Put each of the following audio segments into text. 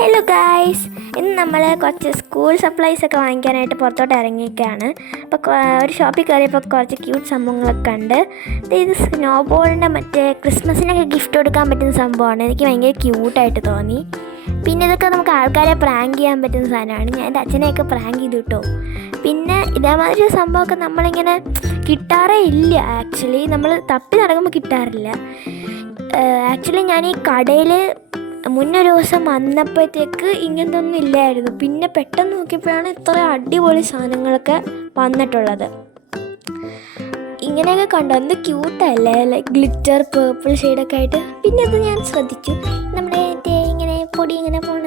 Hello guys, ഇന്ന് നമ്മൾ കുറച്ച് സ്കൂൾ സപ്ലൈസ് ഒക്കെ വാങ്ങിക്കാനായിട്ട് പുറത്തോട്ട് ഇറങ്ങിയൊക്കെയാണ്. അപ്പോൾ ഒരു ഷോപ്പിൽ കയറിയപ്പോൾ കുറച്ച് ക്യൂട്ട് സംഭവങ്ങളൊക്കെ കണ്ട്. ഇത് സ്നോ ബോളിൻ്റെ മറ്റേ ക്രിസ്മസിനൊക്കെ ഗിഫ്റ്റ് കൊടുക്കാൻ പറ്റുന്ന സംഭവമാണ്. എനിക്ക് ഭയങ്കര ക്യൂട്ടായിട്ട് തോന്നി. പിന്നെ ഇതൊക്കെ നമുക്ക് ആൾക്കാരെ പ്രാങ്ക് ചെയ്യാൻ പറ്റുന്ന സാധനമാണ്. ഞാൻ എൻ്റെ അച്ഛനെയൊക്കെ പ്രാങ്ക് ചെയ്തു കിട്ടോ. പിന്നെ ഇതേമാതിരി ഒരു സംഭവമൊക്കെ നമ്മളിങ്ങനെ കിട്ടാറേ ഇല്ല. ആക്ച്വലി നമ്മൾ തപ്പി നടക്കുമ്പോൾ കിട്ടാറില്ല. ആക്ച്വലി ഞാൻ ഈ കടയിൽ മുന്നൊരു ദിവസം വന്നപ്പോഴത്തേക്ക് ഇങ്ങനത്തെ ഒന്നും ഇല്ലായിരുന്നു. പിന്നെ പെട്ടെന്ന് നോക്കിയപ്പോഴാണ് ഇത്ര അടിപൊളി സാധനങ്ങളൊക്കെ വന്നിട്ടുള്ളത്. ഇങ്ങനെയൊക്കെ കണ്ടോ, എന്ത് ക്യൂട്ടല്ലേ, ലൈക്ക് ഗ്ലിറ്റർ പേർപ്പിൾ ഷെയ്ഡൊക്കെ ആയിട്ട്. പിന്നെ അത് ഞാൻ ശ്രദ്ധിച്ചു, നമ്മുടെ ഇങ്ങനെ പൊടി ഇങ്ങനെ പോണ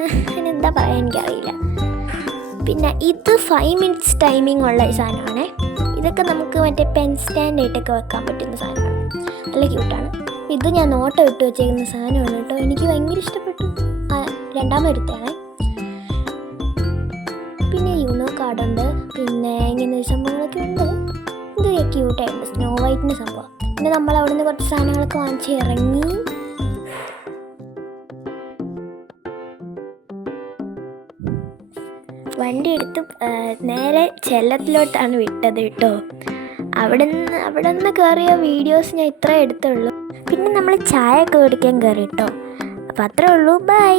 എന്താ പറയാൻ എനിക്കറിയില്ല. പിന്നെ ഇത് 5 minutes ടൈമിംഗ് ഉള്ള ഈ സാധനമാണ്. ഇതൊക്കെ നമുക്ക് മറ്റേ പെൻ സ്റ്റാൻഡായിട്ടൊക്കെ വെക്കാൻ പറ്റുന്ന സാധനമാണ്. നല്ല ക്യൂട്ടാണ്. ഇത് ഞാൻ നോട്ട ഇട്ട് വെച്ചേക്കുന്ന സാധനമാണ് കേട്ടോ. എനിക്ക് ഭയങ്കര ഇഷ്ടപ്പെട്ടു. രണ്ടാമതെടുത്താണ്. പിന്നെ യൂണോ കാർഡുണ്ട്. പിന്നെ ഇങ്ങനെ സംഭവങ്ങളൊക്കെ ഉണ്ട്. ഇത് ക്യൂട്ടായിട്ടുണ്ട്, സ്നോ വൈറ്റിൻ്റെ സംഭവം. പിന്നെ നമ്മൾ അവിടെ നിന്ന് കുറച്ച് സാധനങ്ങളൊക്കെ വാങ്ങിച്ച് ഇറങ്ങി. വണ്ടി എടുത്ത് നേരെ ചെല്ലത്തിലോട്ടാണ് വിട്ടത് കേട്ടോ. അവിടെ നിന്ന് കയറിയ വീഡിയോസ് ഞാൻ ഇത്രേ എടുത്തുള്ളൂ. പിന്നെ നമ്മൾ ചായ ഒക്കെ കുടിക്കാൻ കയറി കേട്ടോ. അപ്പോൾ അത്രേ ഉള്ളൂ. ബൈ.